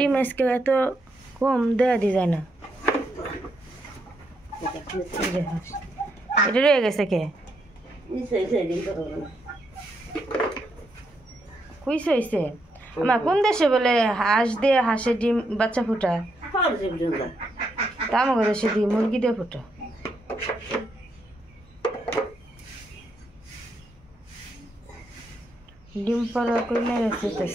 ডিম আজকে এত কম দেওয়া দিয়ে যায় না। এটা রয়ে গেছে কে কুইস হয়েছে আমার কোন দেশে বলে হাঁস দিয়ে হাঁসের ডিম বাচ্চা ফুটায়, তা আমাকে দেশে দিয়ে মুরগি দিয়ে ফুটা। ডিম পাড়া করলে রেখেছে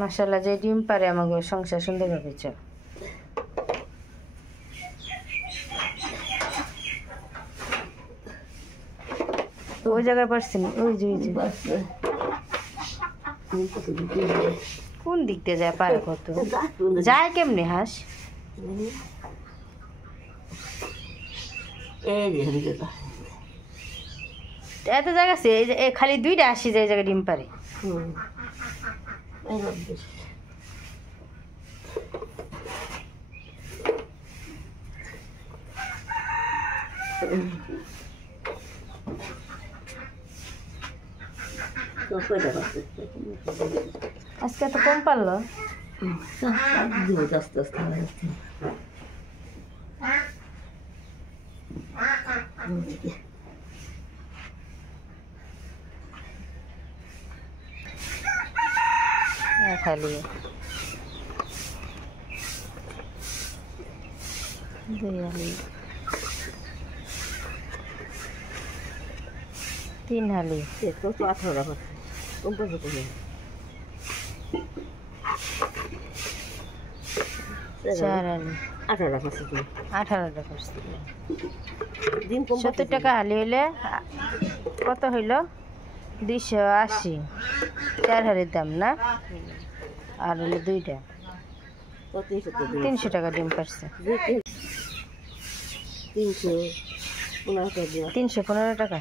মাশাআল্লাহ, যে ডিম পারে আমাকে সংসার সুন্দরভাবে চল। ওই জায়গায় পারছি না, ওই যে কোন দিক দিয়ে যায় পারে কত যায় কেমনে হাঁস এত জায়গা আছে খালি দুইটা আসি যায় জায়গায় ডিম পারে। আজকে তো কম পারলো আস্তে আস্তে খালি तीन हाली 18 70 টাকা হালি হইলে কত হইল 280 4 হালির দাম না, আর হইলে দুইটা 300 টাকা ডিম পারছে। 315 টাকা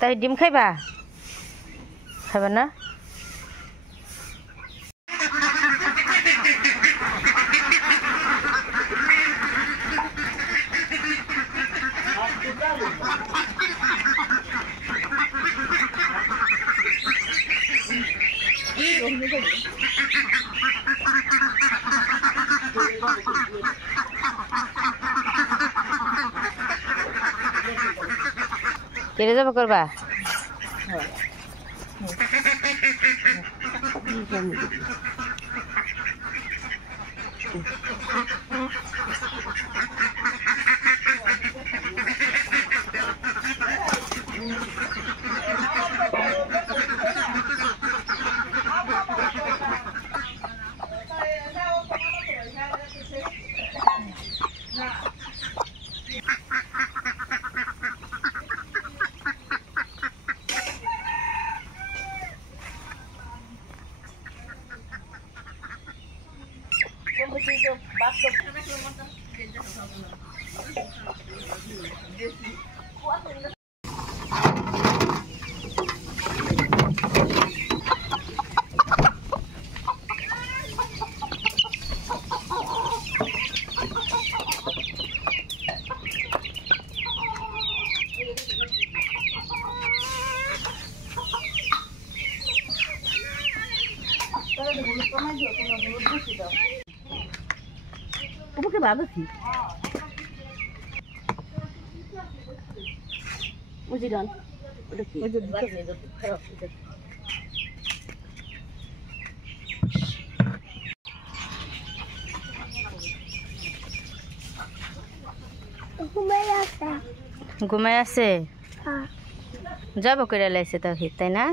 তাই ডিম খাইবা খাইবা না? কেটে যাবো করবা Como que vai aqui? O girando. O daqui. O daqui. ঘুমাই আছে যাব করে লাইছে তো তাই না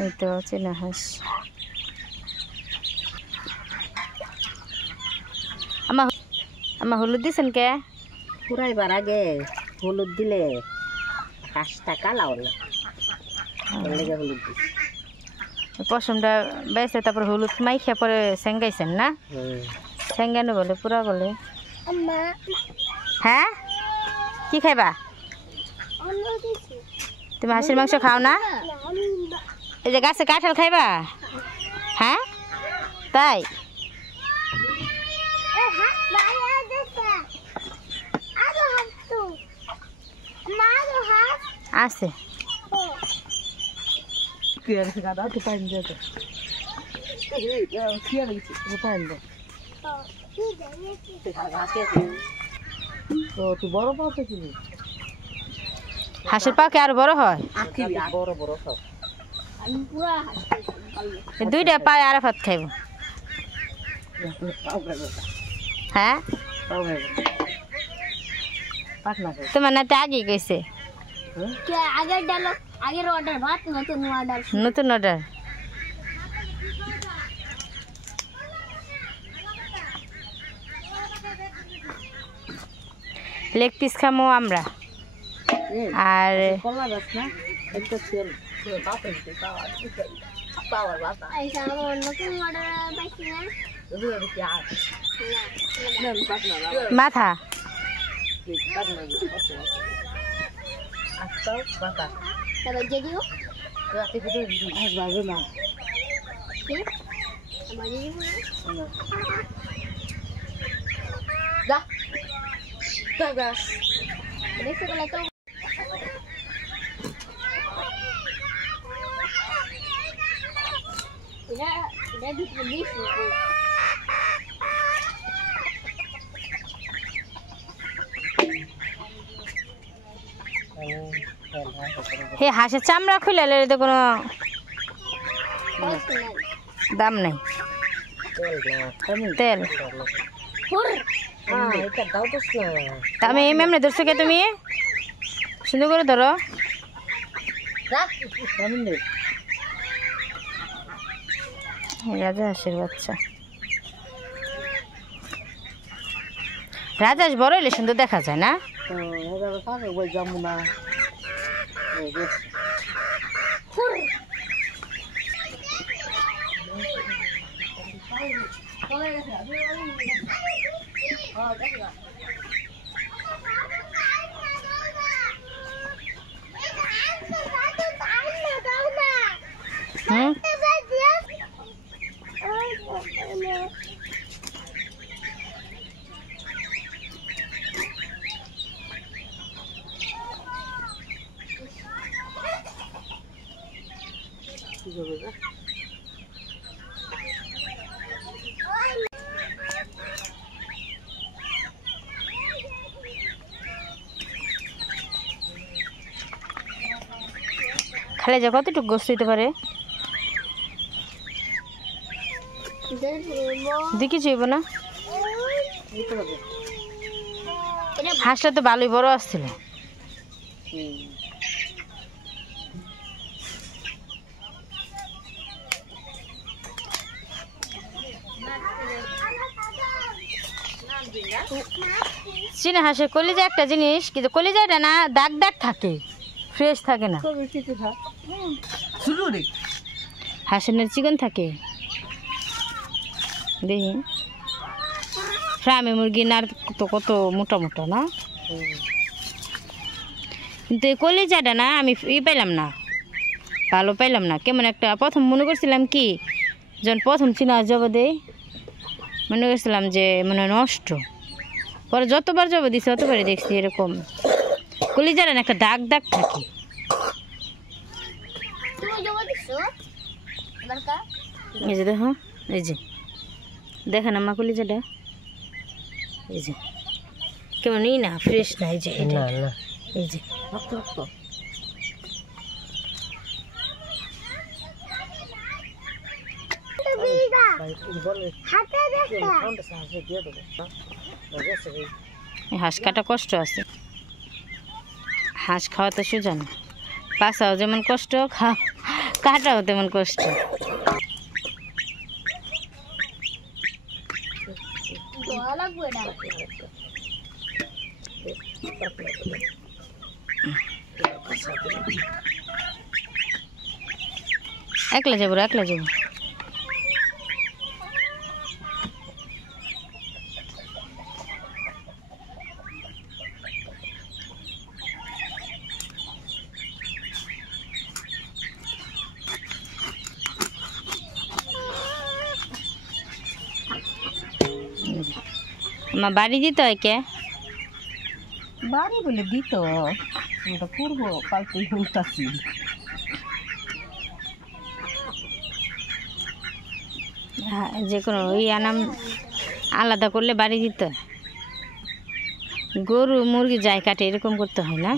এই তো চেনা হাঁস আমা হলুদ দিছেন কে পুরাইবার আগে হলুদ দিলে হাঁসটা কালা হলো হলুদ পশমটা বেছে তারপর হলুদ মাইখা পরে সেঙ্গাইছেন না? সেঙ্গানো বলে পুরা বলে। হ্যাঁ কি খাইবা তুমি? হাঁসের মাংস খাও না? এই যে গাছে কাঁঠাল খাইবা? হ্যাঁ তাই আছে হাঁসের পা কি আর বড় হয়? দুইটা পায়ে আরাফাত খাইব। হ্যাঁ তোমার নাতে আগে গেছে নতুন অর্ডার। লেগ পিস খামো আমরা আর মাথা হে হাঁসের চামড়া খুলে তো কোনো দাম নেই। তেল আমি এমনি ধরছো কে তুমি? সুন্দর করে ধরো। রাজা হাঁসের বাচ্চা। রাজহাঁস বড় হইলে সুন্দর দেখা যায় না? খালে যা কতটুকু গোস্ত দিতে পারে? দেখি যাইব না? হাঁসটা তো ভালোই বড় আসছিল। চীনা হাঁসের কলিজা একটা জিনিস, কিন্তু কলিজাটা না দাগ দাগ থাকে, ফ্রেশ থাকে না। হাঁসের না চিকন থাকে। দেখি ফার্মে মুরগি না তো কত মোটা মোটা না, কিন্তু এই কলিজাটা না আমি পাইলাম না, ভালো পাইলাম না। কেমন একটা প্রথম মনে করছিলাম কি, যখন প্রথম চীনা জব দেয় মনে করছিলাম যে মনে হয় নষ্ট। পরে যতবার জব দিছি ততবারই দেখছি এরকম কলিজাটা না একটা দাগ দাগ থাকে। এই যে দেখো, এই যে দেখেন আমার কলিজাটা, এই যে কেমন ই না ফ্রেশ না। এই যে এই যে হাঁস কাটা কষ্ট আছে, হাঁস খাওয়া তো সোজা না। পাশাও যেমন কষ্ট, কাটাও তেমন কষ্ট। একলা যাবো একলা যাবো। আমার বাড়ি দিতে হয় কে? বাড়ি বলে দিত, ওটা পূর্ব কালকে উল্টাছি। হ্যাঁ, যে কোনো নাম আলাদা করলে বাড়ি দিতে হয়। গরু মুরগি যাই কাটে এরকম করতে হয় না?